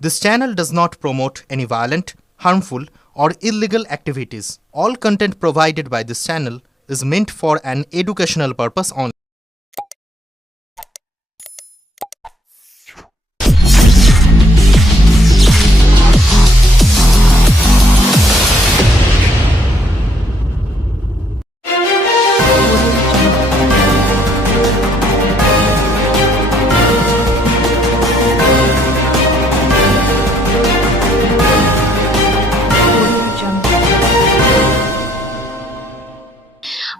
This channel does not promote any violent, harmful, or illegal activities. All content provided by this channel is meant for an educational purpose only.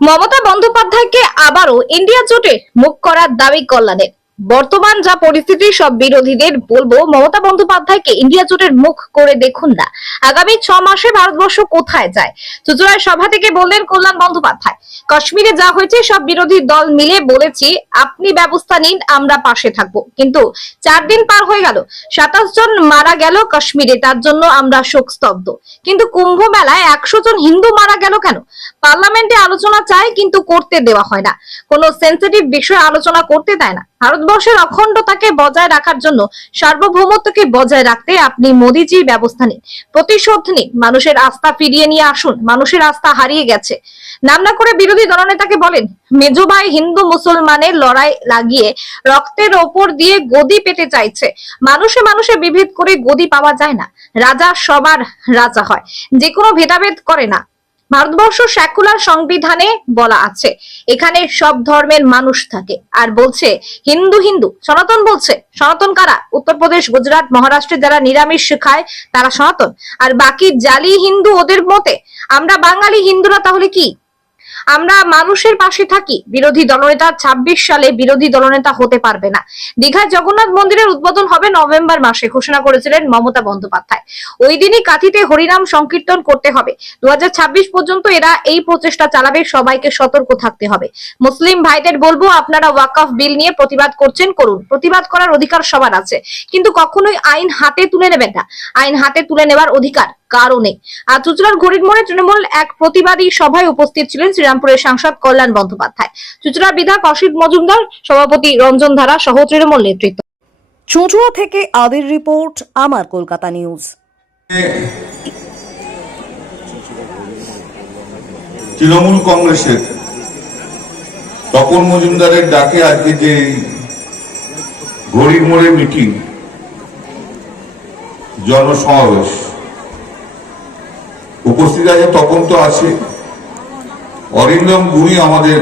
Mamata বন্দ্যোপাধ্যায়কে আবারও India জোটে মুখ করার দাবি কল্যাণের। বর্তমান যা পরিস্থিতি, সব বিরোধীদের বলবো মমতা বন্দ্যোপাধ্যায়কে ইন্ডিয়া জোটের মুখ করে দেখুন না। আগামী 6 মাসে ভারতবর্ষ কোথায় যায়? চুঁচুড়ার সভা থেকে বললেন কল্যাণ বন্দ্যোপাধ্যায়। কাশ্মীরে যা হয়েছে সব বিরোধী দল মিলে বলেছি আপনি ব্যবস্থা নিন, আমরা পাশে থাকবো। কিন্তু 4 দিন পার হয়ে গেল, 27 জন মারা গেল কাশ্মীরে, তার জন্য আমরা শোকস্তব্ধ। কিন্তু কুম্ভ মেলায় 100 জন হিন্দু মারা গেল কেন? পার্লামেন্টে আলোচনা চায় কিন্তু করতে দেওয়া হয় না, কোনো সেন্সিটিভ বিষয়ে আলোচনা করতে দেয় না। ভারতবর্ষের অখণ্ডতাকে বজায় রাখার জন্য, সার্বভৌমত্বকে বজায় রাখতে আপনি মোদিজি ব্যবস্থা নিন, প্রতিশোধ নিন, মানুষের আস্থা ফিরিয়ে নিয়ে আসুন। মানুষের আস্থা হারিয়ে গেছে। নাম না করে বিরোধী দলনেতাকে বলেন মেজো ভাই হিন্দু মুসলমানের লড়াই লাগিয়ে রক্তের ওপর দিয়ে গদি পেতে চাইছে। মানুষে মানুষে বিভেদ করে গদি পাওয়া যায় না। রাজা সবার রাজা হয়, যে কোনো ভেদাভেদ করে না। ভারতবর্ষ সেকুলার সংবিধানে বলা আছে এখানে সব ধর্মের মানুষ থাকে। আর বলছে হিন্দু হিন্দু, সনাতন বলছে সনাতন কারা? উত্তরপ্রদেশ, গুজরাট, মহারাষ্ট্রে যারা নিরামিষ খায় তারা সনাতন, আর বাকি জালি হিন্দু ওদের মতে। আমরা বাঙালি হিন্দুরা তাহলে কি? আমরা মানুষের পাশে থাকি। বিরোধী দলনেতা 26 সালে বিরোধী দলনেতা হতে পারবে না। দীঘায় জগন্নাথ মন্দিরের উদ্বোধন হবে নভেম্বর মাসে, ঘোষণা করেছিলেন মমতা বন্দ্যোপাধ্যায়। ওই দিনই কাঁথিতে হরিনাম সংকীর্তন করতে হবে। 2026 পর্যন্ত এরা এই প্রচেষ্টা চালাবে, সবাইকে সতর্ক থাকতে হবে। মুসলিম ভাইদের বলবো আপনারা ওয়াকফ বিল নিয়ে প্রতিবাদ করছেন, করুন। প্রতিবাদ করার অধিকার সবার আছে, কিন্তু কখনোই আইন হাতে তুলে নেবেন না। আইন হাতে তুলে নেওয়ার অধিকার কারও নেই। আর চুঁচুড়ার ঘড়ির মোড়ে তৃণমূল এক প্রতিবাদী সভায় উপস্থিত ছিলেন শ্রীরামপুরের সাংসদ কল্যাণ বন্দ্যোপাধ্যায়, চুঁচুড়ার বিধায়ক অসিত মজুমদার, সভাপতি রঞ্জন ধারা সহ তৃণমূল নেতৃত্ব। চুঁচুড়া থেকে আদির রিপোর্ট, আমার কলকাতা নিউজ। তৃণমূল কংগ্রেসের তপন মজুমদারের ডাকে আজকে যে ঘড়ির মোড়ে মিটিং, জনসমাবেশ, উপস্থিত আছে তপন তো আছে, অরিন্দম গুণী আমাদের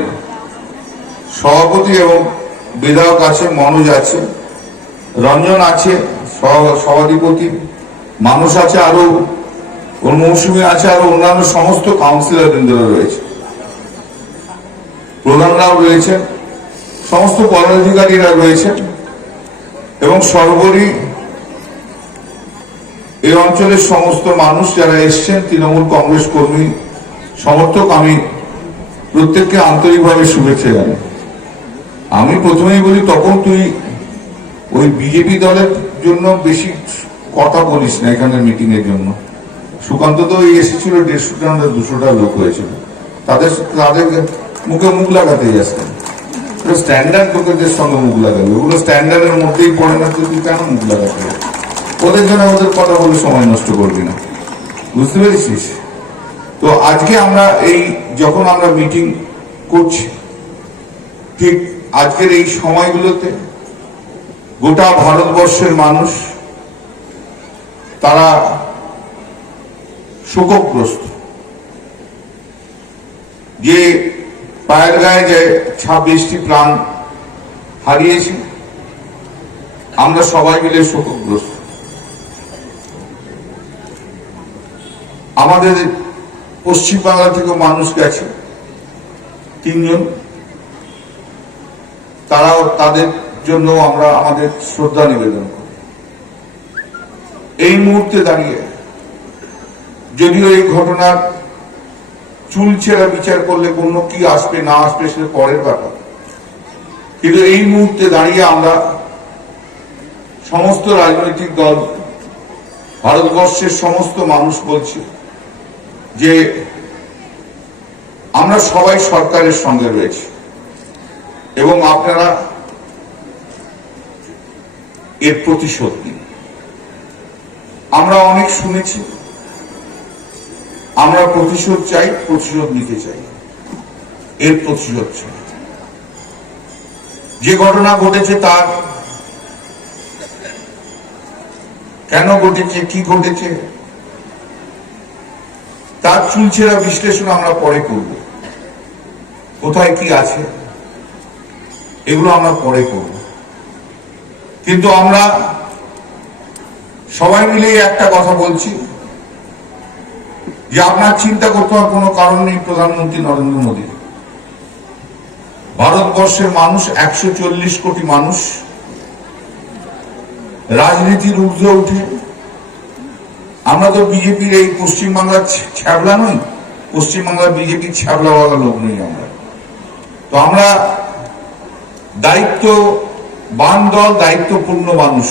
সভাপতি এবং বিধায়ক আছে, মনোজ আছে, রঞ্জন আছে সভাধিপতি, মানুষ আছে, আরো মৌসুমী আছে, আরো অন্যান্য সমস্ত কাউন্সিলর বৃন্দরা রয়েছে, প্রধানরাও রয়েছেন, সমস্ত পদাধিকারীরা রয়েছেন এবং সর্বোপরি এই অঞ্চলের সমস্ত মানুষ যারা এসছেন, তৃণমূল কংগ্রেস কর্মী সমর্থক, আমি প্রত্যেককে আন্তরিকভাবে শুভেচ্ছা জানাই। আমি প্রথমেই বলি, তখন তুই ওই বিজেপি দলের জন্য বেশি কথা বলিস না এখানে মিটিং এর জন্য। সুকান্ত তো এসেছিল 150টা 200টা লোক হয়েছিল, তাদের মুখে মুখ লাগাতে যাচ্ছেন। স্ট্যান্ডার্ড লোকেদের সঙ্গে মুখ লাগাবে, ওগুলো স্ট্যান্ডার্ডের মধ্যেই পড়ে না, তুই কেন মুখ লাগাতে হবে? ওদের জন্য ওদের কথা বলে সময় নষ্ট করবি না, বুঝতে পেরেছিস? তো আজকে আমরা এই যখন আমরা মিটিং করছি, ঠিক আজকের এই সময়গুলোতে গোটা ভারতবর্ষের মানুষ তারা শোকগ্রস্ত, যে পায়ের গায়ে যে 26টি প্রাণ হারিয়েছে, আমরা সবাই মিলে শোকগ্রস্ত। আমাদের পশ্চিমবাংলা থেকে মানুষ গেছে 3 জন, তারাও, তাদের জন্য আমরা আমাদের শ্রদ্ধা নিবেদন করি। এই মুহূর্তে দাঁড়িয়ে যদিও এই ঘটনার চুলচেরা বিচার করলে কোনো কি আসবে না আসবে সেটা পরের ব্যাপার, কিন্তু এই মুহূর্তে দাঁড়িয়ে আমরা সমস্ত রাজনৈতিক দল, ভারতবর্ষের সমস্ত মানুষ বলছি যে আমরা সবাই সরকারের সঙ্গে রয়েছি এবং আপনারা এর প্রতিশোধ নিন। আমরা অনেক শুনেছি, আমরা প্রতিশোধ চাই, প্রতিশোধ নিতে চাই, এর প্রতিশোধ চাই। যে ঘটনা ঘটেছে তার কেন ঘটেছে, কি ঘটেছে, তার চুলচেরা বিশ্লেষণ আমরা পরে করব। কোথায় কি আছে এগুলো আমরা পরে করব, কিন্তু আমরা সবাই মিলে একটা কথা বলছি যে আপনার চিন্তা করতে হওয়ার কোনো কারণ নেই। প্রধানমন্ত্রী নরেন্দ্র মোদী, ভারতবর্ষের মানুষ 140 কোটি মানুষ রাজনীতির ঊর্ধ্বে উঠে। আমরা তো বিজেপির এই পশ্চিমবাংলার ছ্যাবলা নই, পশ্চিমবাংলার বিজেপির ছ্যাবলাওয়ালা লোক নই আমরা। তো আমরা দায়িত্ববান দল, দায়িত্বপূর্ণ মানুষ।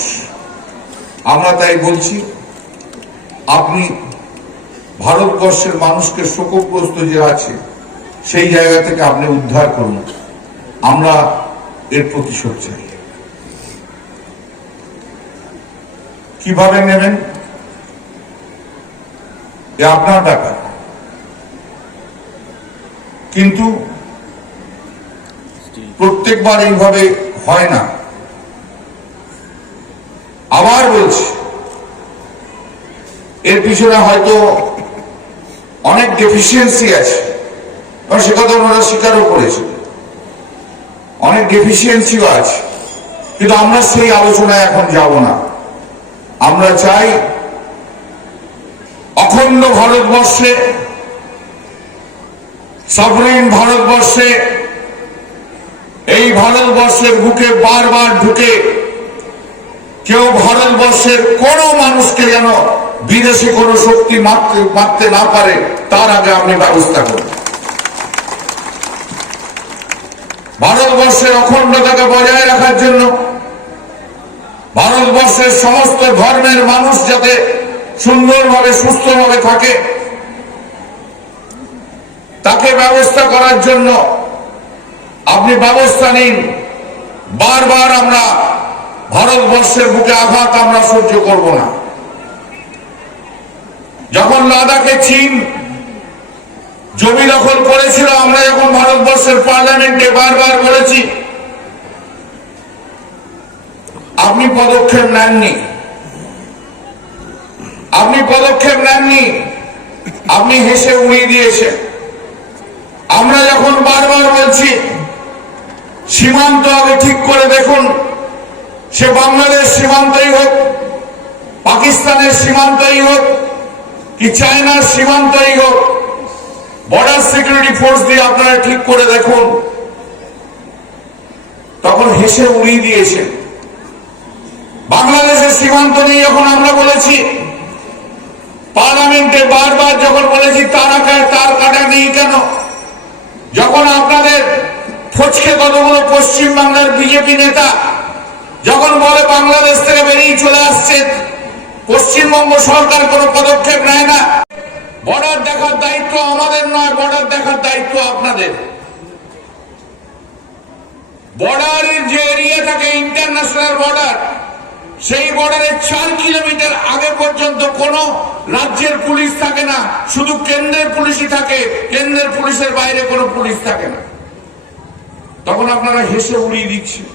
আমরা তাই বলছি, আপনি ভারতবর্ষের মানুষকে শোকগ্রস্ত যে আছে সেই জায়গা থেকে আপনি উদ্ধার করুন। আমরা এর প্রতিশোধ চাই। কিভাবে নেবেন এ আপনার ব্যাপার, কিন্তু প্রত্যেকবার এইভাবে হয় না। আবার বলছি, এর পিছনে হয়তো অনেক ডেফিসিয়েন্সি আছে, কারণ সে কথা ওনারা স্বীকারও করেছে, অনেক ডেফিসিয়েন্সিও আছে, কিন্তু আমরা সেই আলোচনায় এখন যাব না। আমরা চাই অখণ্ড ভারতবর্ষে, সভরেন ভারতবর্ষে, এই ভারতবর্ষের বুকে বারবার ঢুকে কেউ ভারতবর্ষের কোন মানুষকে যেন বিদেশি কোন শক্তি মারতে না পারে, তার আগে আপনি ব্যবস্থা করুন। ভারতবর্ষের অখণ্ডতাকে বজায় রাখার জন্য, ভারতবর্ষের সমস্ত ধর্মের মানুষ যাতে সুন্দরভাবে সুস্থভাবে থাকে, তাকে ব্যবস্থা করার জন্য আপনি ব্যবস্থা নিন। বারবার আমরা ভারতবর্ষের বুকে আঘাত আমরা সহ্য করব না। যখন লাদাখে চীন জমি দখল করেছিল, আমরা যখন ভারতবর্ষের পার্লামেন্টে বারবার বলেছি, আপনি পদক্ষেপ নেননি, আপনি পদক্ষেপ নেননি, আপনি হেসে উড়িয়ে দিয়েছেন। আমরা যখন বারবার বলছি সীমান্ত আগে ঠিক করে দেখুন, সে বাংলাদেশ সীমান্তই হোক, পাকিস্তানের সীমান্তই হোক, কি চায়নার সীমান্তই হোক, বর্ডার সিকিউরিটি ফোর্স দিয়ে আপনারা ঠিক করে দেখুন, তখন হেসে উড়িয়ে দিয়েছে। বাংলাদেশের সীমান্ত নিয়ে যখন আমরা বলেছি, পার্লামেন্টে বারবার যখন বলেছি তার কাটা নেই কেন, যখন আপনাদের ফচকে কতগুলো পশ্চিমবাংলার বিজেপি নেতা যখন বলে বাংলাদেশ থেকে বেরিয়ে চলে আসছে, পশ্চিমবঙ্গ সরকার কোনো পদক্ষেপ নেয় না। বর্ডার দেখার দায়িত্ব আমাদের নয়, বর্ডার দেখার দায়িত্ব আপনাদের। বর্ডারের যে এরিয়া থাকে ইন্টারন্যাশনাল বর্ডার, সেই বর্ডারের 4 কিলোমিটার আগে পর্যন্ত কোন রাজ্যের পুলিশ থাকে না, শুধু কেন্দ্রের পুলিশই থাকে, কেন্দ্রের পুলিশের বাইরে কোনো পুলিশ থাকে না। তখন আপনারা হেসে উড়িয়ে দিচ্ছেন।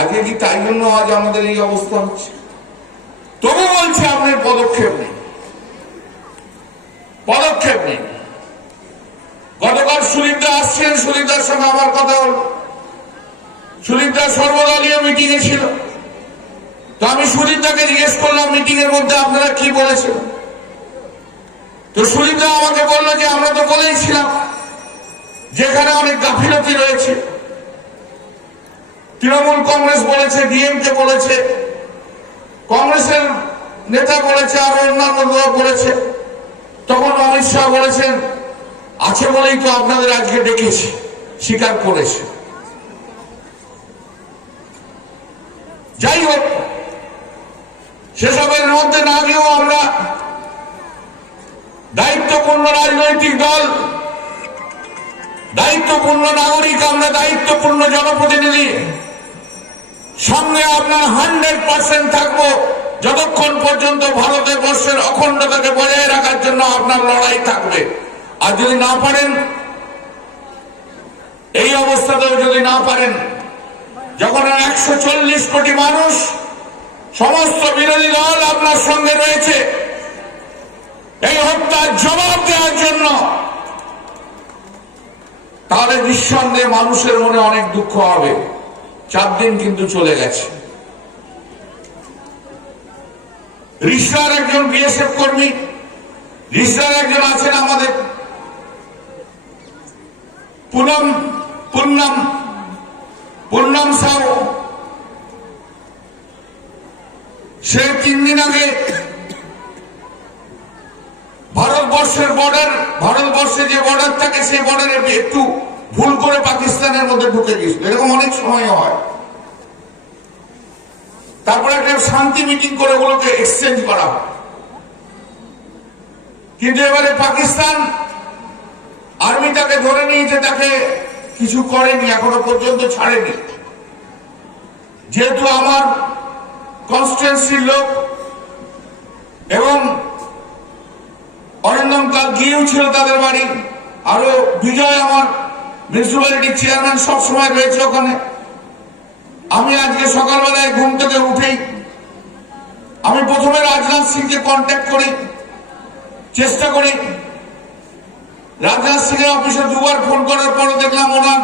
আজকে কি তাই জন্য আজ আমাদের এই অবস্থা হচ্ছে? তবু বলছে আপনার পদক্ষেপ নেই, পদক্ষেপ নেই। গতকাল সুদীপদা আসছেন, সুদীপদার সঙ্গে আমার কথা হল, সুদীপদা সর্বদলীয় মিটিং এ ছিল। তো আমি সুদীপদাকে জিজ্ঞেস করলাম মিটিং এর মধ্যে আপনারা কি বলেছেন। তো সুদীপদা আমাকে বললো যে আমরা তো বলেইছিলাম যেখানে অনেক গাফিলতি রয়েছে। তৃণমূল কংগ্রেস বলেছে, ডিএমকে বলেছে, কংগ্রেসের নেতা বলেছে, আর অন্যান্য বলেছে। তখন অমিত শাহ বলেছেন আছে বলেই তো আপনাদের আজকে ডেকেছি, স্বীকার করেছে। যাই হোক, সেসবের মধ্যে না গিয়েও আমরা দায়িত্বপূর্ণ রাজনৈতিক দল, দায়িত্বপূর্ণ নাগরিক, আমরা দায়িত্বপূর্ণ জনপ্রতিনিধি, সঙ্গে আপনার 100% থাকবো যতক্ষণ পর্যন্ত ভারতের বর্ষের অখণ্ডতাকে বজায় রাখার জন্য আপনার লড়াই থাকবে। আর যদি না পারেন, এই অবস্থাতেও যদি না পারেন, যখন 140 কোটি মানুষ, সমস্ত বিরোধী দল আপনার সঙ্গে রয়েছে এই হত্যার জবাব দেওয়ার জন্য, তাহলে নিঃসন্দেহে মানুষের মনে অনেক দুঃখ হবে। 4 দিন কিন্তু চলে গেছে। রিশার একজন বিএসএফ কর্মী, রিশার একজন আছেন আমাদের পুনম সাউ, সে 3 দিন আগে ভারতবর্ষে যে বর্ডার থাকে সেই বর্ডারে একটু ভুল করে পাকিস্তানের মধ্যে ঢুকে গেছিল। এরকম অনেক সময় হয়। তারপরে একটা শান্তি মিটিং করে ওগুলোকে এক্সচেঞ্জ করা হয়। কিন্তু এবারে পাকিস্তান আর্মি তাকে ধরে নিয়েছে, তাকে কিছু করেনি, এখনো পর্যন্ত ছাড়েনি। যেহেতু আমার কনস্টিটুয়েন্সির লোক এবং অরিন্দম কাল গিয়েও ছিল তাদের বাড়ি, আরো বিজয় আমার মিউনিসিপ্যালিটির চেয়ারম্যান সবসময় রয়েছে ওখানে। আমি আজকে সকালবেলায় ঘুম থেকে উঠেই আমি প্রথমে রাজনাথ সিংকে কন্ট্যাক্ট করি, চেষ্টা করি। রাজনাথ সিং এর অফিসে 2 বার ফোন করার পরে দেখলাম ওনার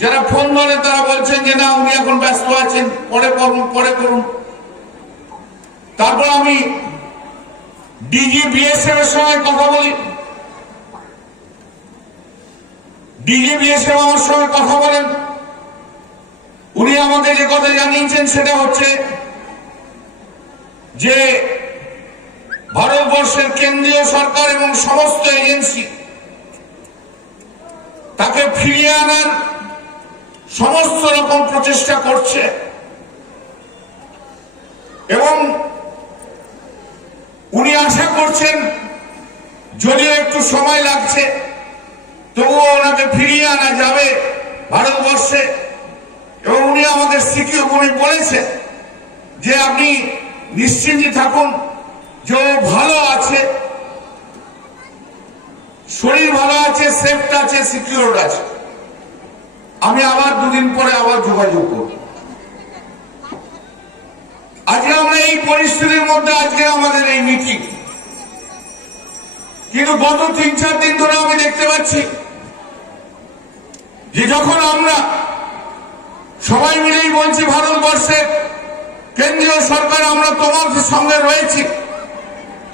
যারা ফোন ধরে তারা বলছেন যে না, উনি এখন ব্যস্ত আছেন, পরে করুন। তারপর আমি ডিজি বিএসএফ এর সঙ্গে কথা বলি। ডিজি বিএসএফ আমার সঙ্গে কথা বলেন। উনি আমাকে যে কথা জানিয়েছেন সেটা হচ্ছে যে ভারতবর্ষের কেন্দ্রীয় সরকার এবং সমস্ত এজেন্সি তাকে ফিরিয়ে আনার সমস্ত রকম প্রচেষ্টা করছে এবং উনি আশা করছেন যদিও একটু সময় লাগছে তবুও ওনাকে ফিরিয়ে আনা যাবে ভারতবর্ষে। এবং উনি আমাদের উনি বলেছেন যে আপনি নিশ্চিন্ত থাকুন যে ও ভালো আছে, শরীর ভালো আছে, সেফ আছে, সিকিউর আছে। আমি আবার 2 দিন পরে আবার যোগাযোগ করব। আজকে আমরা এই পরিস্থিতির মধ্যে আজকে আমাদের এই মিটিং, কিন্তু গত 3-4 দিন ধরে আমি দেখতে পাচ্ছি যে যখন আমরা সবাই মিলেই বলছি ভারতবর্ষের কেন্দ্রীয় সরকার আমরা তোমাদের সঙ্গে রয়েছি,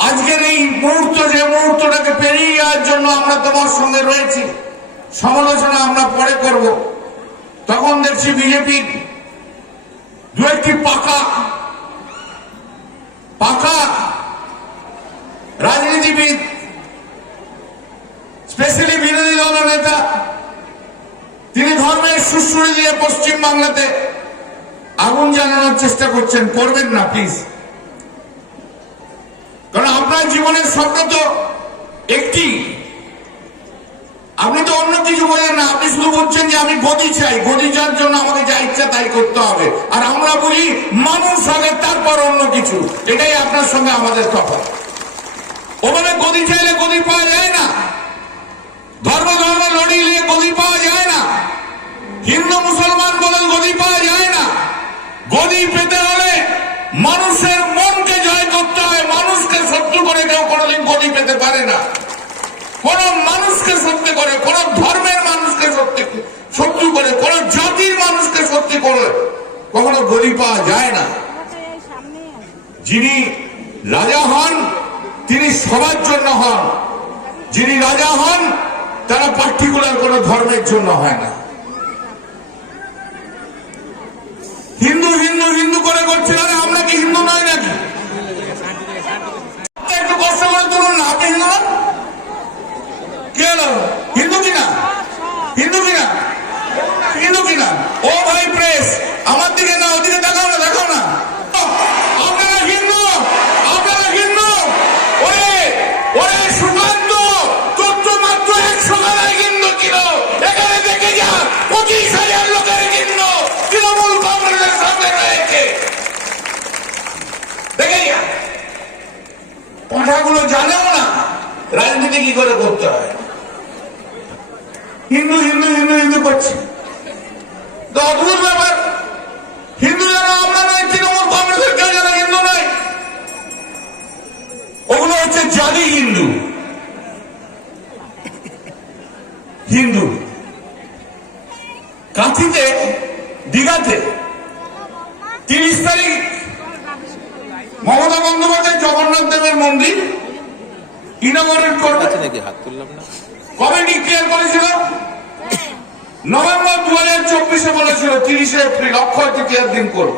আজকের এই মুহূর্ত যে মুহূর্তটাকে পেরিয়ে যাওয়ার জন্য আমরা তোমার সঙ্গে রয়েছি, সমালোচনা আমরা পরে করব, তখন দেখছি বিজেপির 2-1টি পাকা রাজনীতিবিদ, স্পেশালি বিরোধী দলের নেতা, তিনি ধর্মের সুশ্রুতি দিয়ে পশ্চিম বাংলাতে আগুন জ্বালানোর চেষ্টা করছেন। করবেন না প্লিজ, কারণ আপনার জীবনের স্বপ্ন তো একটি, আপনি তো অন্য কিছু বলেন না। আপনি শুধু বলছেন যে আমি গদি চাই, গদি চাওয়ার জন্য আমাকে যা ইচ্ছা তাই করতে হবে। আর আমরা বলি মানুষ আগে তারপর অন্য কিছু। এটাই আপনার সঙ্গে আমাদের তফাৎ। ওখানে গদি চাইলে গদি পাওয়া যায় না, ধর্ম লড়িয়ে গদি পাওয়া যায় না, হিন্দু মুসলমান বলে গদি পাওয়া যায় না। গদি পেতে হলে মানুষের মনকে জয় করতে হয়। মানুষকে শত্রু করে কেউ কোনোদিন গদি পেতে পারে না। কোন মানুষকে সত্যি করে, কোন ধর্মের মানুষকে শত্রু করে, কোন জাতির মানুষকে সত্যি করে কখনো গদি পাওয়া যায় না। যিনি রাজা হন তিনি সবার জন্য হন, যিনি রাজা হন তারা পার্টিকুলার কোন ধর্মের জন্য হয় না। হিন্দু হিন্দু হিন্দু করে করছেন, আরে আমরা কি হিন্দু নয় নাকি? একটু কষ্ট করে তুলুন না, আপনি হিন্দু না? কে হিন্দু কিনা? হিন্দু কিনা? হিন্দু কিনা? ও ভাই প্রেস, আমার দিকে না ওদিকে দেখাও না, দেখাও না। আপনারা হিন্দু, আপনারা হিন্দু। ওরে সুকান্ত, তোর তো মাত্র 100 গালায় হিন্দু ছিল। এখানে দেখে যা 25,000 লোকের হিন্দু তৃণমূল কংগ্রেসের সামনে রাজনীতি কি করে করতে হয়। হিন্দু হিন্দু হিন্দু হিন্দু করছে, তো অদ্ভুত ব্যাপার। হিন্দু যারা আমরা নয়, তৃণমূল কংগ্রেসের কেউ যারা হিন্দু নয়, ওগুলো হচ্ছে জালি হিন্দু। হিন্দু কাঁথিতে, দীঘাতে 30 তারিখ মমতা বন্দ্যোপাধ্যায় জগন্নাথ দেবের মন্দির ইনগরেট করবে। কবে ডিক্লেয়ার করেছিল? নভেম্বর 2024-এ বলেছিল 30শে এপ্রিল অক্ষয় তৃতীয়ার দিন করব।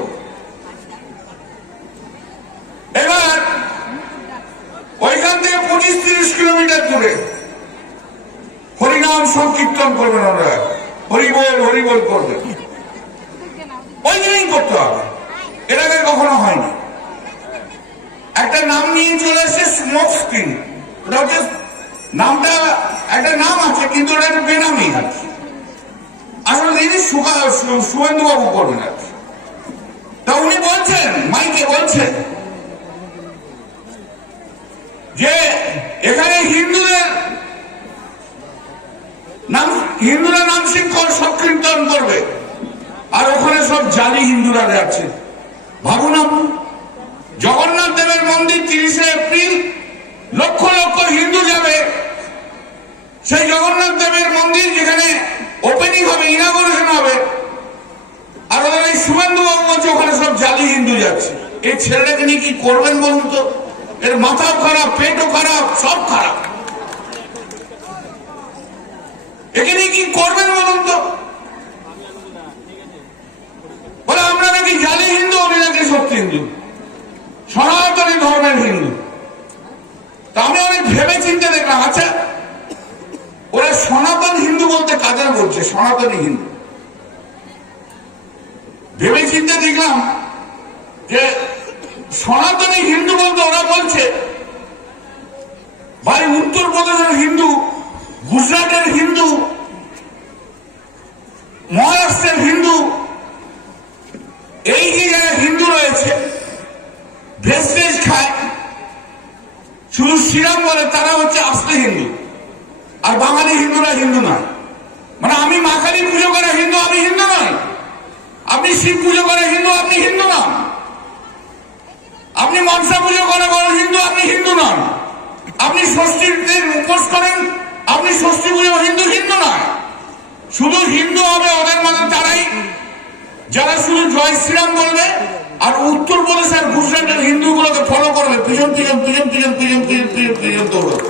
এবার ওইখান থেকে 25-30 কিলোমিটার দূরে হরিনাম সংকীর্তন করবেন, ওরা হরিবোল হরিবোল করবেন। ওই দিনই করতে হবে, এর আগে কখনো হয়নি। একটা নাম নিয়ে চলে এসে স্মোক স্ক্রিন, ওটা হচ্ছে নামটা, একটা নাম আছে কিন্তু ওটা একটা বেনামি আছে। আসলে তিনি শুভেন্দু বাবু করবেন আর কি। তা উনি বলছেন, মাইকে বলছেন যে এখানে হিন্দুরা নাম সংকীর্তন করবে, আর ওখানে সব জালি হিন্দুরা যাচ্ছে। ভাবুন আপনি, জগন্নাথ দেবের মন্দির 30শে এপ্রিল লক্ষ লক্ষ হিন্দু যাবে সেই জগন্নাথ দেবের মন্দির, যেখানে ওপেনিং হবে, ইনাগোরেশন হবে, আর ওদের এই শুভেন্দু বাবু বলছে ওখানে সব জালি হিন্দু যাচ্ছে। এই ছেলেটাকে নিয়ে কি করবেন বলুন তো? এর মাথাও খারাপ, পেটও খারাপ, সব খারাপ। একে নিয়ে কি করবেন বলুন তো? বলে আমরা নাকি জালি হিন্দু, উনি নাকি সত্যি হিন্দু, সনাতনী ধর্মের হিন্দু। তা আমি অনেক ভেবে চিন্তে দেখলাম, আচ্ছা ওরা সনাতন হিন্দু বলতে কাদের বলছে? সনাতনী হিন্দু। ভেবে চিন্তে দেখলাম যে সনাতনী হিন্দু বলতে ওরা বলছে ভাই উত্তরপ্রদেশের হিন্দু, গুজরাটের হিন্দু, মহারাষ্ট্রের হিন্দু, এই যে যারা হিন্দু রয়েছে ভেস্টেজ খায়, শুধু শ্রীরাম বলে, তারা হচ্ছে আসলে হিন্দু। আর বাঙালি হিন্দুরা হিন্দু নয়। মানে আমি মা কালী পুজো করে হিন্দু, আমি হিন্দু নয়। আপনি শিব পুজো করে হিন্দু, আপনি হিন্দু নন। আপনি মনসা পুজো করে হিন্দু, আপনি হিন্দু নন। আপনি ষষ্ঠীর দিন উপোস করেন, আপনি ষষ্ঠী পুজো হিন্দু, হিন্দু নয়। শুধু হিন্দু হবে ওদের মধ্যে তারাই যারা শুধু জয় শ্রীরাম বলবে, আর উত্তরপ্রদেশ আর গুজরাটের হিন্দুগুলোকে ফলো করবে, পিছন পিছন পিছন পিছন পিছন পিছন পিছন পিছন দৌড়বে।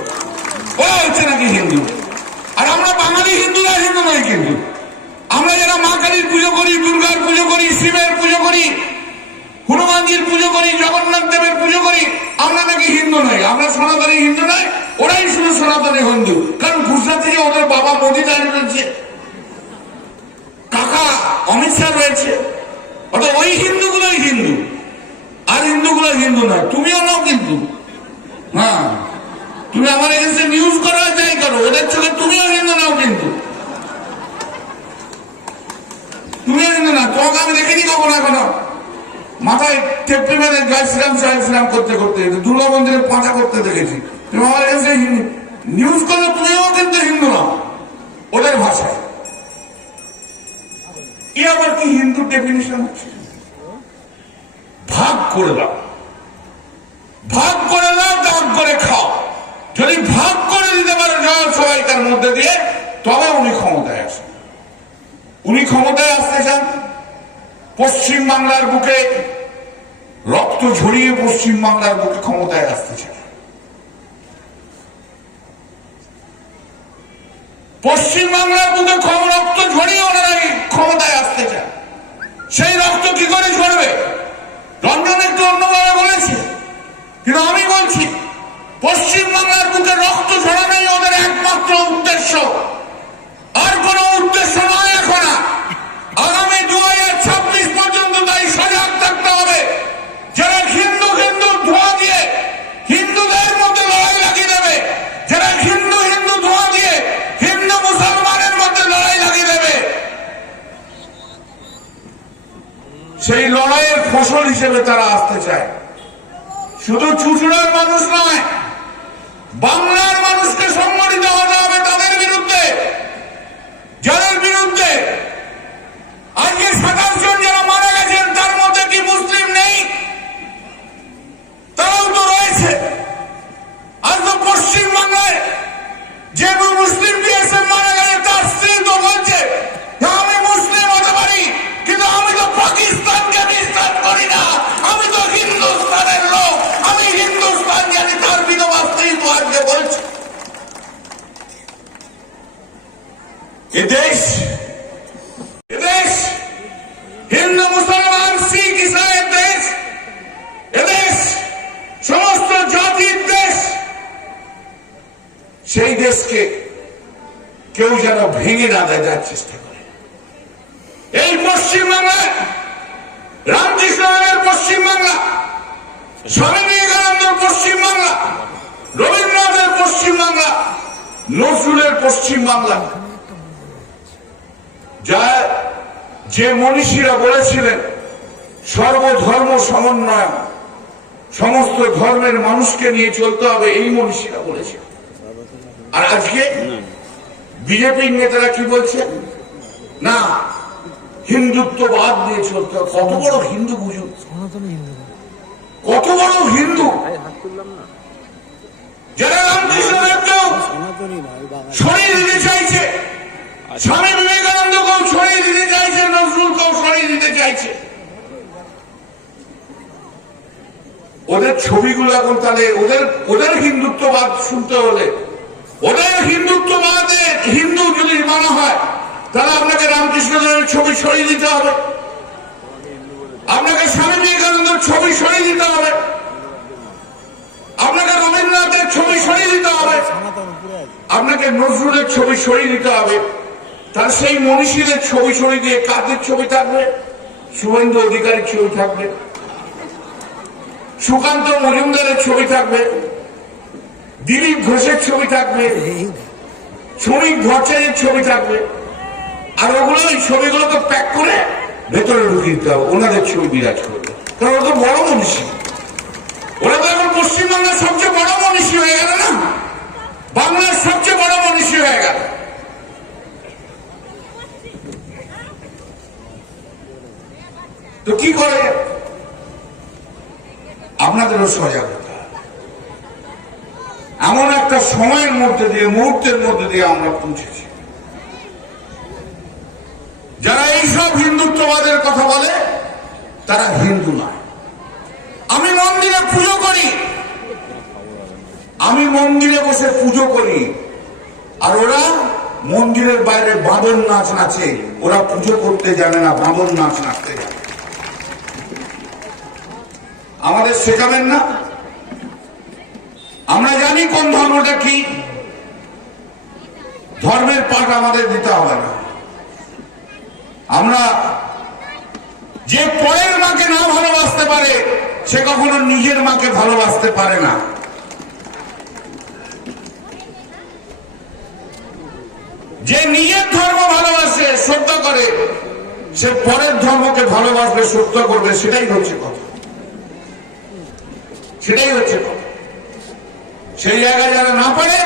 ওরা হচ্ছে নাকি হিন্দু। আর আমরা বাঙালি হিন্দুরা হিন্দু নয়। কিন্তু আমরা যারা মা কালীর পুজো করি, দুর্গার পুজো করি, শিবের পুজো করি, হনুমানজির পুজো করি, জগন্নাথ দেবের পুজো করি, আমরা নাকি হিন্দু নই। আমরা সনাতনী হিন্দু নয়, ওরাই শুধু সনাতনী হিন্দু। কারণ গুজরাট থেকে ওদের বাবা মোদী দাঁড়িয়ে রয়েছে, কাকা অমিত শাহ রয়েছে, অর্থাৎ ওই হিন্দুগুলোই হিন্দু, আর হিন্দুগুলো হিন্দু নয়। তুমিও নাও কিন্তু, হ্যাঁ তুমি আমার এগেন্সে নিউজ করো, যাই করো, ওদের চোখে তুমিও হিন্দু নাও, কিন্তু তুমিও হিন্দু না। তোমাকে আমি দেখিনি কখনো এখনো মাথায় টেপটি মেরে জয় শ্রীরাম জয় শ্রীরাম করতে করতে, দুর্গা মন্দিরে পাঁচা করতে দেখেছি। তুমি আমার এগেন্সে নিউজ করলে তুমিও কিন্তু হিন্দু নাও ওদের ভাষায়। এ আবার কি হিন্দু ডেফিনিশন হচ্ছে? ভাগ করে দাও, ভাগ করে দাও, ভাগ করে খাও। যদি ভাগ করে দিতে পারো সবাইকার মধ্যে দিয়ে, তবে উনি ক্ষমতায় আসেন। উনি ক্ষমতায় আসতে চান পশ্চিম বাংলার বুকে রক্ত ঝরিয়ে, পশ্চিম বাংলার বুকে ক্ষমতায় আসতে চান। পশ্চিম বাংলার বুকে রক্ত ঝরিয়ে ওনারা ক্ষমতায় আসতে চান। সেই রক্ত কি করে ঝরবে? রঞ্জন একটু অন্যভাবে বলেছে, কিন্তু আমি বলছি পশ্চিম বাংলার বুকে রক্ত ঝরানোই ওদের একমাত্র উদ্দেশ্য, আর কোন উদ্দেশ্য নয়। এখন আগামী 2026 পর্যন্ত তাই সজাগ থাকতে হবে। যারা হিন্দু হিন্দু ধোঁয়া দিয়ে হিন্দুদের মধ্যে লড়াই লাগিয়ে দেবে, যারা হিন্দু হিন্দু ধোঁয়া দিয়ে হিন্দু মুসলমানের মধ্যে লড়াই লাগিয়ে দেবে, সেই লড়াইয়ের ফসল হিসেবে তারা আসতে চায়। শুধু চুচুড়ার মানুষ নয়, বাংলার মানুষকে সংগঠিত হতে হবে তাদের বিরুদ্ধে, যাদের বিরুদ্ধে আজকে 27 জন যারা মারা গেছেন তার মধ্যে কি মুসলিম নেই? তারাও তো রয়েছে। আজ তো পশ্চিম বাংলায় যে মুসলিম বিএসএফ মারা গেছে তার স্ত্রী তো বলছে আমি মুসলিম হতে পারি, কিন্তু আমি তো পাকিস্তানকে বিশ্বাস করি না, আমি তো হিন্দুস্তানের লোক, আমি হিন্দুস্তান জানি। তার বিধবা স্ত্রী তো আজকে বলছে। এদেশ হিন্দু মুসলমান শিখ ইসাইয়ের দেশ, এদেশ সমস্ত জাতির দেশ। সেই দেশকে কেউ যেন ভেঙে না দেওয়ার চেষ্টা করে। এই পশ্চিমবাংলায় রামকৃষ্ণের পশ্চিমবাংলা, স্বামী বিবেকানন্দের পশ্চিমবাংলা, রবীন্দ্রনাথের পশ্চিমবাংলা, নজরুলের পশ্চিমবাংলা, যা যে মনীষীরা বলেছিলেন সর্বধর্ম সমন্বয়, সমস্ত ধর্মের মানুষকে নিয়ে চলতে হবে, এই মনীষীরা বলেছিলেন। আর আজকে বিজেপির নেতারা কি বলছে? না, হিন্দুত্ববাদ নিয়ে চলতে হবে। কত বড় হিন্দু বুঝুন, কত বড় হিন্দু! যারা রামকৃষ্ণদেবকেও সরিয়ে দিতে চাইছে, স্বামী বিবেকানন্দকেও সরিয়ে দিতে চাইছে, নজরুলকেও সরিয়ে দিতে চাইছে। ওদের ছবিগুলো এখন তাহলে ওদের হিন্দুত্ববাদ শুনতে হলে, ওদের হিন্দুত্ববাদে হিন্দু যদি মানা হয়, তাহলে আপনাকে রামকৃষ্ণদেবের ছবি সরিয়ে দিতে হবে, আপনাকে স্বামী বিবেকানন্দের ছবি সরিয়ে দিতে হবে, আপনাকে রবীন্দ্রনাথের ছবি সরিয়ে দিতে হবে, আপনাকে নজরুলের ছবি সরিয়ে দিতে হবে। তার সেই মনীষীদের ছবি সরিয়ে দিয়ে কাদের ছবি থাকবে? শুভেন্দু অধিকারীর ছবি থাকবে, সুকান্ত মজুমদারের ছবি থাকবে, দিলীপ ঘোষের ছবি থাকবে, শ্রমিক ভট্টাচার্যের ছবি থাকবে। আর ওগুলো ওই ছবিগুলোকে প্যাক করে ভেতরে ঢুকিয়ে দিতে হবে, ওনাদের ছবি বিরাজ করবে। কারণ ওরা তো বড় মনীষী, ওরা তো এখন পশ্চিমবাংলার সবচেয়ে বড় মনীষী হয়ে গেল না, বাংলার সবচেয়ে বড় মনীষী হয়ে গেল। তো কি করে? আপনাদেরও সজাগ হতে হবে। এমন একটা সময়ের মধ্যে দিয়ে, মুহূর্তের মধ্যে দিয়ে আমরা পৌঁছেছি, যারা এইসব হিন্দুত্ববাদের কথা বলে তারা হিন্দু নয়। আমি মন্দিরে পুজো করি, আমি মন্দিরে বসে পুজো করি, আর ওরা মন্দিরের বাইরে বাঁদর নাচ নাচে। ওরা পুজো করতে জানে না, বাঁদর নাচ নাচতে জানে। আমাদের শেখাবেন না? আমরা জানি কোন ধর্মটা কি, ধর্মের পাঠ আমাদের দিতে হবে না। আমরা যে পরের মাকে না ভালোবাসতে পারে সে কখনো নিজের মাকে ভালোবাসতে পারে না। যে নিজের ধর্ম ভালোবাসে, শ্রদ্ধা করে, সে পরের ধর্মকে ভালোবাসবে, শ্রদ্ধা করবে। সেটাই হচ্ছে কথা, সেটাই হচ্ছে কথা। সেই জায়গায় যারা না পারে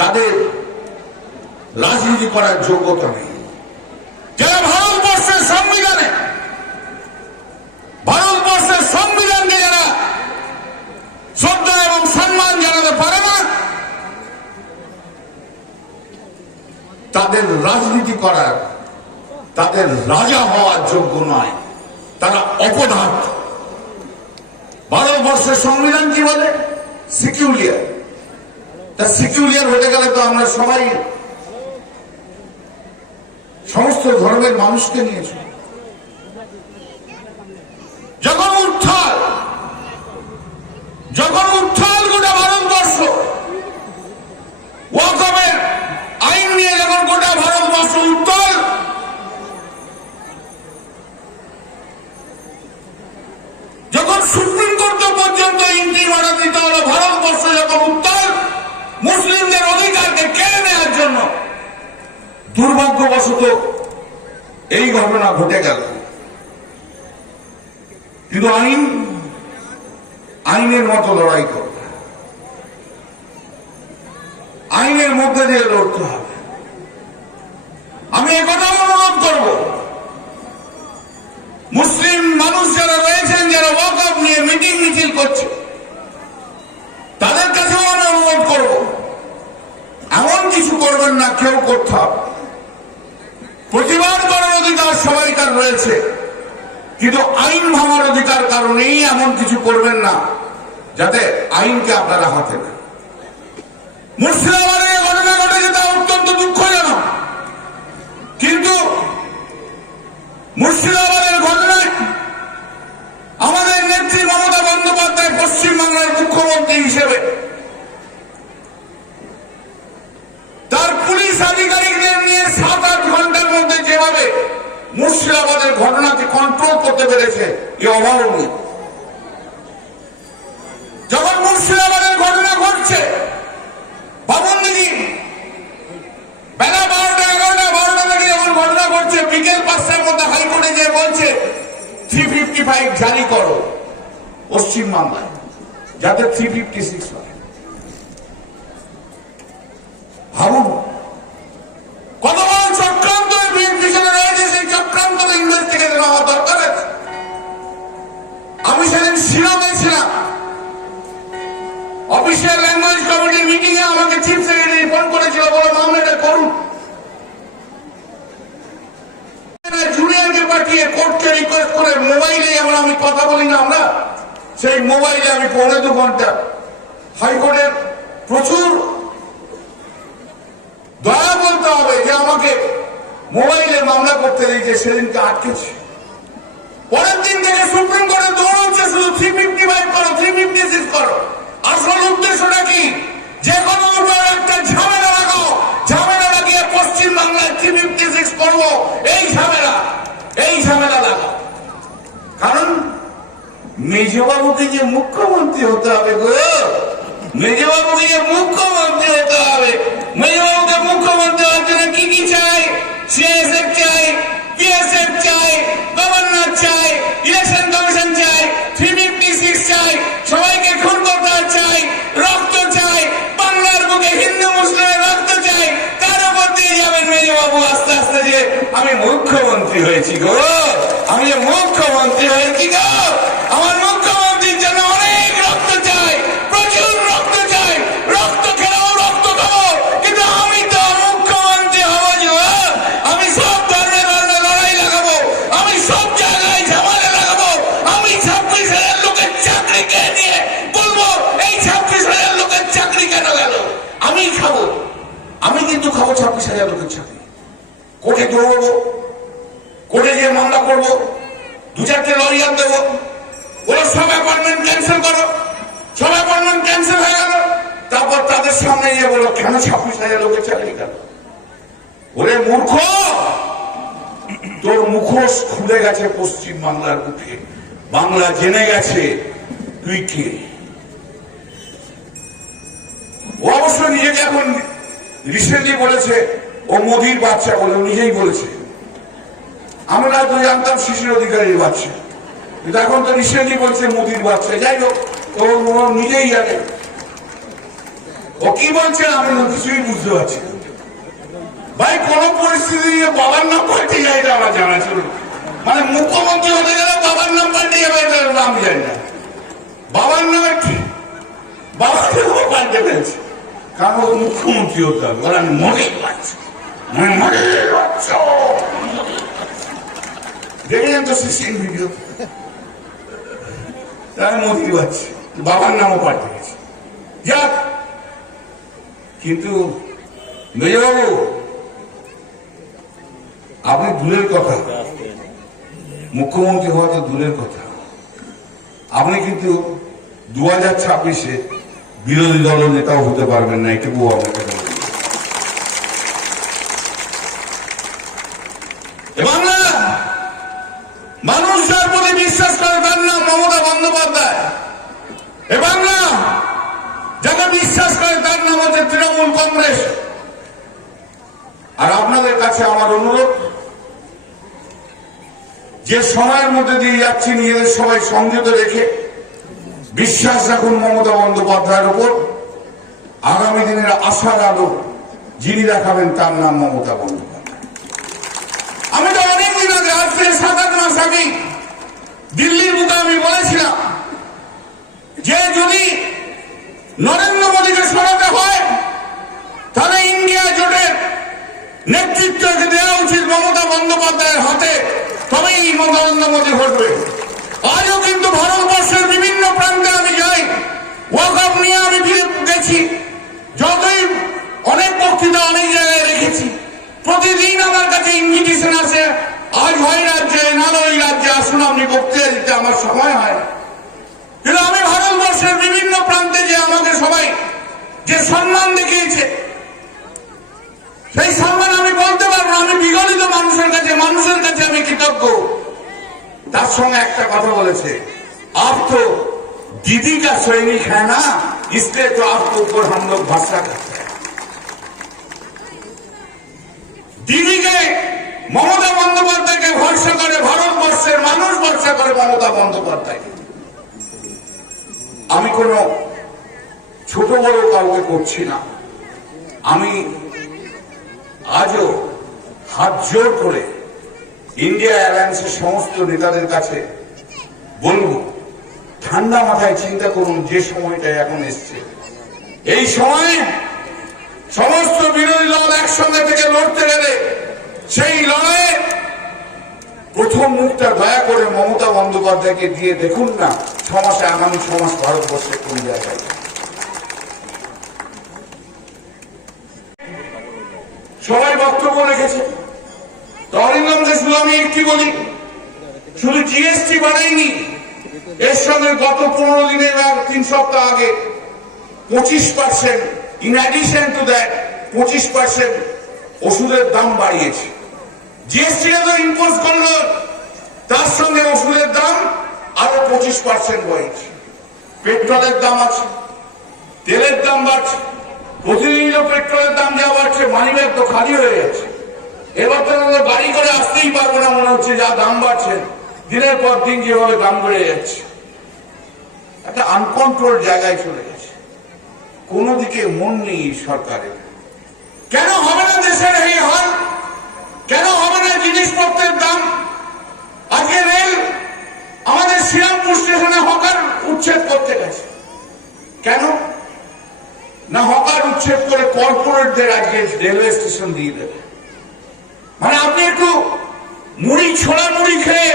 তাদের রাজনীতি করার যোগ্যতা নেই। যারা ভারতবর্ষের সংবিধানকে যারা শ্রদ্ধা এবং সম্মান জানাতে পারে না, তাদের রাজনীতি করার, তাদের রাজা হওয়ার যোগ্য নয়, তারা অপদার্থ। ভারতবর্ষের সংবিধান কি বলে? সিকিউলিয়ার। তা সিকিউলিয়ার হতে গেলে তো আমরা সবাই সমস্ত ধর্মের মানুষকে নিয়েছি। যখন উত্থাল গোটা ভারতবর্ষ, ওয়াকফের আইন নিয়ে যখন গোটা ভারতবর্ষ উত্তাল, যখন সুপ্রিম কোর্ট পর্যন্ত ইন্টিমাটা দিতে হলো, ভারতবর্ষ যখন উত্তাল, মুসলিমদের অধিকারকে কেড়ে নেওয়ার জন্য, দুর্ভাগ্যবশত এই ঘটনা ঘটে গেল। কিন্তু আইনের মতো লড়াই করবে। আইনের মধ্যে দিয়ে লড়তে হবে। আমি একথা অনুরোধ করব, মুসলিম মানুষ যারা রয়েছেন, যারা ওয়াকফ নিয়ে মিটিং মিছিল করছে, তাদের কাছেও আমি অনুরোধ করব, এমন কিছু করবেন না কেউ করতে হবে। প্রতিবাদ করার অধিকার সবাইকার রয়েছে, কিন্তু আইন ভাঙার অধিকার কারণেই এমন কিছু করবেন না যাতে আইনকে আপনারা হাতে নেন। মুর্শিদাবাদে ঘটনা ঘটেছে, তা অত্যন্ত দুঃখজনক, কিন্তু মুর্শিদাবাদের ঘটনায় আমাদের নেত্রী মমতা বন্দ্যোপাধ্যায় পশ্চিমবাংলার মুখ্যমন্ত্রী হিসেবে তার পুলিশ আধিকারিকদের নিয়ে 7-8 ঘন্টার মধ্যে যেভাবে মুর্শিদাবাদের ঘটনাকে কন্ট্রোল করতে পেরেছে, এ অভাবনীয়। যখন মুর্শিদাবাদের ঘটনা ঘটছে, ভাবুন দেখি, বেলা 12টা 11টা 12টা থেকে যখন ঘটনা ঘটছে, বিকেল 5টার মধ্যে হাইকোর্টে যে বলছে 355 জারি করো পশ্চিমবাংলায়, যাতে 356 হয়। ভাবুন কত বড় চক্রান্ত পিছনে রয়েছে, সেই চক্রান্তকে ইনভেস্টিগেশন হওয়া দরকার আছে। আমি সেদিন শিলংয়ে ছিলাম, অফিসিয়াল ল্যাঙ্গুয়েজ কমিটির মিটিং এ আমাকে চিফ সেক্রেটারি ফোন করেছিল, বলে মামলাটা করুন। জুনিয়রকে পাঠিয়ে কোর্টকে রিকোয়েস্ট করে মোবাইলে যেমন আমি কথা বলি না আমরা, সেই মোবাইলে আমি 1.5-2 ঘন্টা হাইকোর্টের প্রচুর দয়া বলতে হবে যে আমাকে মোবাইলে মামলা করতে দিয়েছে, সেদিনকে আটকেছে। পরের দিন থেকে সুপ্রিম কোর্টে দৌড়চ্ছে শুধু 355 করো, 356 করো। আসল উদ্দেশ্যটা কি? যে কোনো উপায়ে একটা ঝামেলা লাগাও, ঝামেলা লাগিয়ে পশ্চিমবাংলায় 356 করবো, এই ঝামেলা লাগাও। কারণ মেজবাবুকে যে মুখ্যমন্ত্রী হতে হবে গো, মেজবাবুকে যে মুখ্যমন্ত্রী হতে হবে, মেজবাবুকে মুখ্যমন্ত্রী হওয়ার জন্য কি কি চাই? সিএসএফ চাই, পিএসএফ চাই, গভর্নর চাই, ইলেকশন কমিশন চাই, 356 চাই, সবাইকে খুন করতে চাই, রক্ত চাই, বাংলার বুকে হিন্দু মুসলিমের রক্ত চাই। তার উপর দিয়ে যাবেন মেজবাবু আস্তে আস্তে যে আমি মুখ্যমন্ত্রী হয়েছি গো, আমি যে মুখ্যমন্ত্রী হয়েছি গো, আমার মুখ্যমন্ত্রীর জন্য অনেক রক্ত চাই, প্রচুর রক্ত চাই, রক্ত খেলাও রক্ত খাবো, কিন্তু আমি তো মুখ্যমন্ত্রী হবো যে, আমি সব ধর্মে ধর্মে লড়াই লাগাবো, আমি সব জায়গায় ঝামেলা লাগাবো, আমি 26,000 লোকের চাকরি খেয়ে নিয়ে বলবো এই 26,000 লোকের চাকরি কেন গেল, আমি খাবো। আমি কিন্তু খাবো 26,000 লোকের চাকরি। কোর্টে দৌড়বো, কোর্টে গিয়ে মামলা করবো, 2-4টে লরিয়ার দেবো, ওরা সব অ্যাপয়েন্টমেন্ট ক্যান্সেল করো, সব অ্যাপয়েন্টমেন্ট ক্যান্সেল হয়ে গেল। তারপর তাদের সামনে গিয়ে বলো কেন 26,000 লোকের চাকরি গেল। ওরে মূর্খ, তোর মুখোশ খুলে গেছে পশ্চিম বাংলার বুকে, বাংলা জেনে গেছে তুই কে। ও অবশ্য নিজেকে এখন রিসেন্টলি বলেছে ও মোদির বাচ্চা বলে, নিজেই বলেছে। আমরা তো জানতাম শিশুর অধিকারীর বাচ্চা, কিন্তু এখন তো রিসেন্টলি বলছে মোদির বাচ্চা। যাই হোক, ও নিজেই জানে ও কি বলছে, আমি কিছুই বুঝতে পারছি। ভাই কোন পরিস্থিতি নিয়ে বাবার নাম পাল্টে যায় এটা আমার জানা ছিল, মানে মুখ্যমন্ত্রী হতে গেলে বাবার নাম পাল্টে যাবে এটা আমি জানি না। বাবার নামে কি বাবার নামও পাল্টে ফেলছে, কারণ ও মুখ্যমন্ত্রী হতে হবে, ওরা মোদির বাচ্চা, মোদির বাচ্চা। দেখলেন তো সিসিং ভিডিও, তাই মোদির বাচ্চা, বাবার নামও পাল্টে গেছে। যাক, কিন্তু মেজবাবু আপনি দূরের কথা, মুখ্যমন্ত্রী হওয়া তো দূরের কথা, আপনি কিন্তু 2026-এ বিরোধী দল নেতাও হতে পারবেন না, এটুকু আপনাকে বাংলা মানুষ যার প্রতি বিশ্বাস করে তার নাম মমতা বন্দ্যোপাধ্যায়। এ বাংলা যাকে বিশ্বাস করে তার নাম হচ্ছে তৃণমূল কংগ্রেস। আর আপনাদের কাছে আমার অনুরোধ, যে সময়ের মধ্যে দিয়ে যাচ্ছি নিজেদের সবাই সংযত রেখে বিশ্বাস রাখুন মমতা বন্দ্যোপাধ্যায়ের উপর। আগামী দিনের আশার আলো যিনি দেখাবেন তার নাম মমতা বন্দ্যোপাধ্যায়। আমি তো অনেকদিন আগে, আজ থেকে 7-8 মাস আগে দিল্লির বুকে আমি বলেছিলাম যে যদি নরেন্দ্র মোদীকে সরাতে হয় তাহলে ইন্ডিয়া জোটের নেতৃত্ব দেওয়া উচিত মমতা বন্দ্যোপাধ্যায়ের হাতে, তবেই নরেন্দ্র মোদী ঘটবে। আজও কিন্তু ভারতবর্ষের বিভিন্ন প্রান্তে আমি যাই, ওয়াকআপ নিয়ে আমি গেছি, যতই অনেক বক্তৃতা অনেক জায়গায় রেখেছি, প্রতিদিন আমার কাছে ইনভিটেশন আসে, আজ হয় রাজ্যে, নাহলে ওই রাজ্যে আসুন আপনি বক্তৃতা দিতে, আমার সময় হয়। কিন্তু আমি ভারতবর্ষের বিভিন্ন প্রান্তে যে আমাকে সবাই যে সম্মান দেখিয়েছে, সেই সম্মান আমি বলতে পারবো না। আমি বিগলিত মানুষের কাছে আমি কৃতজ্ঞ। তার সঙ্গে একটা কথা বলেছে, আপ তো दीदी का सैनिक है ना, इसलिए तो आपके ऊपर हम लोग भरोसा करते हैं। দিদিকে মমতা বন্দ্যোপাধ্যায়কে ভরসা করে ভারতবর্ষের মানুষ ভরসা করে মমতা বন্দ্যোপাধ্যায়। আমি কোন ছোট বড় কাউকে করছি না। আমি আজও হাত জোর করে ইন্ডিয়া অ্যালায়েন্সের সমস্ত নেতাদের কাছে বলবো, ঠান্ডা মাথায় চিন্তা করুন, যে সময়টা এখন এসছে, এই সময়ে সমস্ত বিরোধী দল একসঙ্গে থেকে লড়তে গেলে সেই লড়াইয়ে প্রথম মুখটা দয়া করে মমতা বন্দ্যোপাধ্যায়কে দিয়ে দেখুন না, 6 মাসে, আগামী 6 মাস ভারতবর্ষে কোন জায়গায়। সবাই বক্তব্য রেখেছে, তরিন্দমকে শুধু আমি একটি বলি, শুধু জিএসটি বাড়ায়নি, এর সঙ্গে গত 15 দিনের 3 সপ্তাহ আগে 25%, ইন অ্যাডিশন টু দ্যাট 25% ওষুধের দাম বাড়িয়েছে। জিএসটি তো ইম্পোজ করলো, তার সঙ্গে ওষুধের দাম আরো 25% বাড়িয়েছে। পেট্রোলের দাম আছে, তেলের দাম বাড়ছে, প্রতিদিন পেট্রোলের দাম যা বাড়ছে, মানিব্যাগ তো খালি হয়ে যাচ্ছে। এবার তো আমরা বাড়ি করে আসতেই পারবো না, মনে হচ্ছে যা দাম বাড়ছে, দিনের পর দিন যেভাবে দাম বেড়ে যাচ্ছে, একটা আনকন্ট্রোল জায়গায় চলে গেছে। কোন দিকে মন নেই সরকারের। কেন হবে না দেশের এই হাল? কেন হবে না জিনিসপত্রের দাম? আজকে রেল আমাদের শ্রীরামপুর স্টেশনে হকার উচ্ছেদ করতে গেছে, কেন না হকার উচ্ছেদ করে কর্পোরেটদের আজকে রেলওয়ে স্টেশন দিয়ে দেবে। মানে আপনি একটু মুড়ি, ছোলা মুড়ি খেয়ে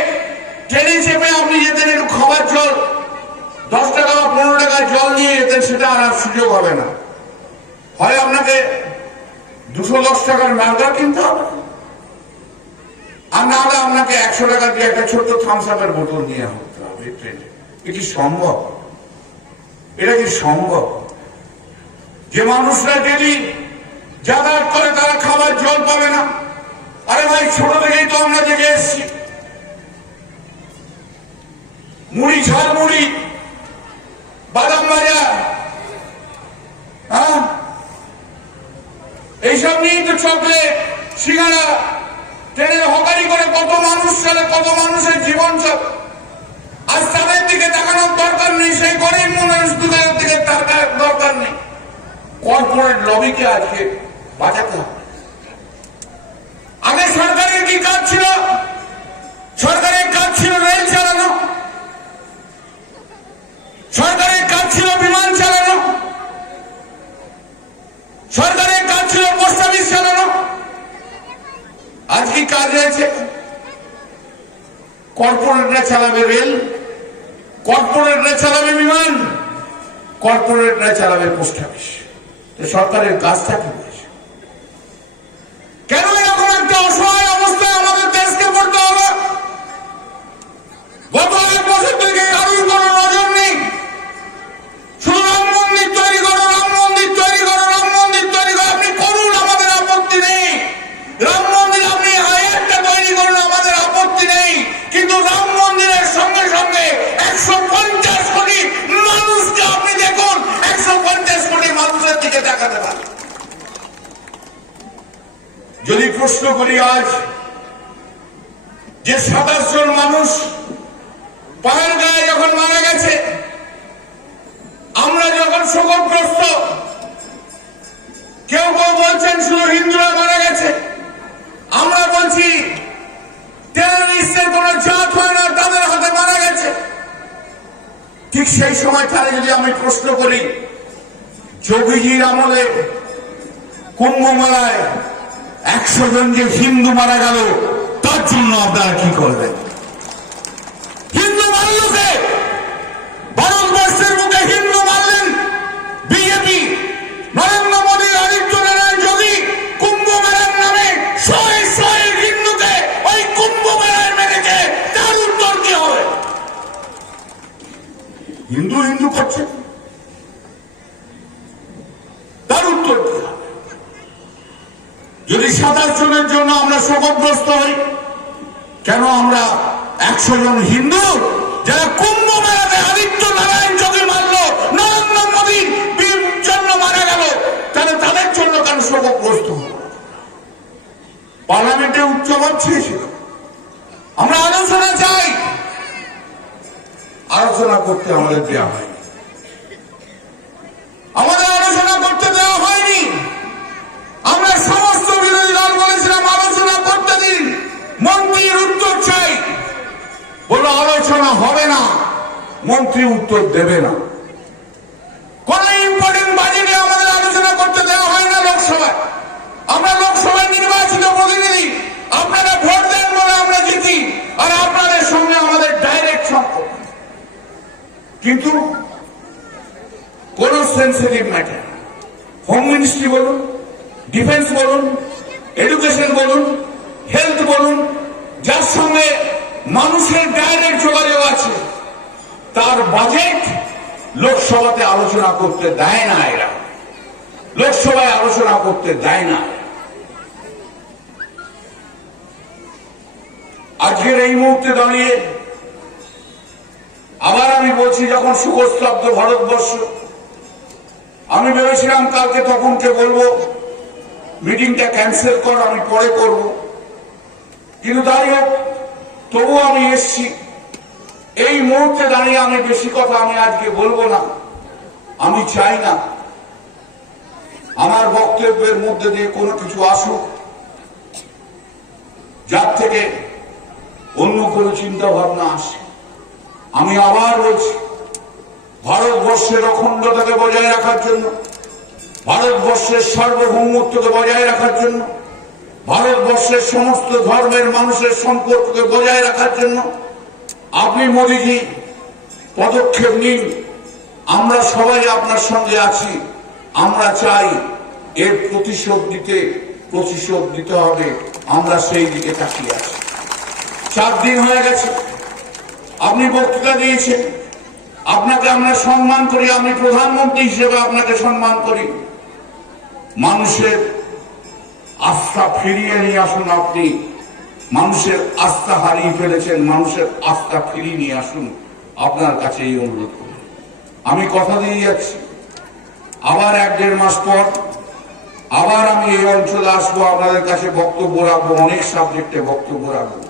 ট্রেনে চেপে আপনি যেতেন, একটু খাবার জল 10 টাকা বা 15 টাকার জল নিয়ে যেতেন, সেটা আর সুযোগ হবে না। হয় আপনাকে 210 টাকার মার্গার কিনতে হবে, আর না হলে আপনাকে 100 টাকা দিয়ে একটা ছোট্ট থামস আপের বোতল নিয়ে হতে হবে ট্রেনে। এটি সম্ভব? এটা কি সম্ভব? যে মানুষরা ডেলি যাতায়াত করে তারা খাবার জল পাবে না? আরে ভাই, ছোট থেকেই তো আমরা দেখে এসছি, মুড়ি, ঝাল মুড়ি, বাদাম ভাজা, হ্যাঁ, এইসব নিয়েই তো চকলেট, সিঙ্গারা, ট্রেনে হকারি করে কত মানুষ চলে, কত মানুষের জীবন চলে। আজ তাদের দিকে তাকানোর দরকার নেই, সেই গরিব মানুষদের দিকে তাকানোর দরকার নেই। কর্পোরেট লবিকে আজকে বাঁচাতে হবে। আগে সরকারের কি কাজ ছিল? সরকারের কাজ ছিল রেল চালানো, সরকারের কাজ ছিল বিমান চালানো, সরকারের কাজ ছিল পোস্ট অফিস চালানো। আজ কি কাজ রয়েছে? কর্পোরেটরা চালাবে রেল, কর্পোরেটরা চালাবে বিমান, কর্পোরেটরা চালাবে পোস্ট অফিস। তো সরকারের কাজটা কি হয়েছে? কেন এরকম একটা অসহায় অবস্থায় আমাদের দেশকে পড়তে হবে? গত 1 বছর থেকে কারোর কোনো নজর নেই, শুধু রাম মন্দির তৈরি করো, রাম মন্দির তৈরি করো, রাম মন্দির তৈরি করো। আপনি করুন, আমাদের আপত্তি নেই। রাম মন্দির আপনি একটা তৈরি করুন, আমাদের আপত্তি নেই। কিন্তু রাম মন্দিরের সঙ্গে সঙ্গে 150 কোটি মানুষকে আপনি দেখুন, 150 কোটি মানুষের দিকে দেখাতে পারেন। যদি প্রশ্ন করি, আজ যে 27 জন মানুষ পাহাড় গায়ে যখন মারা গেছে, আমরা যখন শোকগ্রস্ত, ঠিক সেই সময় তাহলে যদি আমি প্রশ্ন করি, যোগীজির আমলে কুম্ভ মেলায় 100 জন যে হিন্দু মারা গেল, তার জন্য আপনারা কি করবেন? হিন্দু মারলকে, ভারতবর্ষের বুকে হিন্দু মারলেন বিজেপি, নরেন্দ্র মোদী, আদিত্য নারায়ণ যোগী কুম্ভ মেলার নামে শয়ে শয়ে হিন্দুকে ওই কুম্ভ মেলায় মেরেছে, তার উত্তর কি হবে? হিন্দু হিন্দু করছে, তার উত্তর কি হবে? যদি 27 জনের জন্য আমরা শোকগ্রস্ত হই, কেন আমরা 100 জন হিন্দু যারা কুম্ভ মেলাতে আদিত্য নারায়ণ যোগী মারল, নরেন্দ্র মোদীর জন্য মারা গেল, তাহলে তাদের জন্য কেন শোকগ্রস্ত হব? পার্লামেন্টে উচ্চবাদ ছিল, আমরা আলোচনা চাই, আলোচনা করতে আমাদের দেওয়া হয়নি, আমাদের আলোচনা করতে দেওয়া হয়নি। আমরা সমস্ত বিরোধী দল বলেছিলাম আলোচনা করতে দিন, মন্ত্রীর উত্তর চাই, বলল আলোচনা হবে না, মন্ত্রী উত্তর দেবে না। কোন ইম্পর্টেন্ট বাজেটে আমাদের আলোচনা করতে দেওয়া হয় না লোকসভায়। আমরা লোকসভায় নির্বাচিত প্রতিনিধি, আপনারা ভোট দেন বলে আমরা জিতি, আর আপনাদের সঙ্গে আমাদের ডাইরেক্ট সম্পর্ক। কিন্তু কোন সেন্সিটিভ ম্যাটার, হোম মিনিস্ট্রি বলুন, ডিফেন্স বলুন, এডুকেশন বলুন, হেলথ বলুন, যার সঙ্গে মানুষের ডাইরেক্ট যোগাযোগ আছে, তার বাজেট লোকসভাতে আলোচনা করতে দেয় না। এরা লোকসভায় আলোচনা করতে দেয় না। আজকের এই মুহূর্তে দাঁড়িয়ে আবার আমি বলছি, যখন শোকস্তব্ধ ভারতবর্ষ, আমি ভেবেছিলাম কালকে তখনকে বলবো মিটিংটা ক্যান্সেল কর, আমি পরে করব, কিন্তু তাই হোক, তবু আমি এসছি। এই মুহূর্তে দাঁড়িয়ে আমি বেশি কথা আমি আজকে বলবো না। আমি চাই না আমার বক্তব্যের মধ্যে দিয়ে কোনো কিছু আসুক যার থেকে অন্য কোনো চিন্তা ভাবনা আসে। আমি আবার বলছি, ভারতবর্ষের অখণ্ডতাকে বজায় রাখার জন্য, ভারতবর্ষের সার্বভৌমত্বকে বজায় রাখার জন্য, ভারতবর্ষের সমস্ত ধর্মের মানুষের সম্পর্ককে বজায় রাখার জন্য আপনি মোদীজি পদক্ষেপ নিন। আমরা সবাই আপনার সঙ্গে আছি। আমরা চাই এর প্রতিশোধ দিতে হবে। আমরা সেই দিকে তাকিয়ে আছি। 4 দিন হয়ে গেছে আপনি বক্তৃতা দিয়েছেন, আপনাকে আমরা সম্মান করি, আমি প্রধানমন্ত্রী হিসেবে আপনাকে সম্মান করি। মানুষের আস্থা ফিরিয়ে নিয়ে আসুন। আপনি মানুষের আস্থা হারিয়ে ফেলেছেন, মানুষের আস্থা ফিরিয়ে নিয়ে আসুন। আপনার কাছে এই অনুরোধ করি। আমি কথা দিয়ে যাচ্ছি, আবার 1-1.5 মাস পর আবার আমি এই অঞ্চলে আসবো, আপনাদের কাছে বক্তব্য রাখবো, অনেক সাবজেক্টে বক্তব্য রাখবো।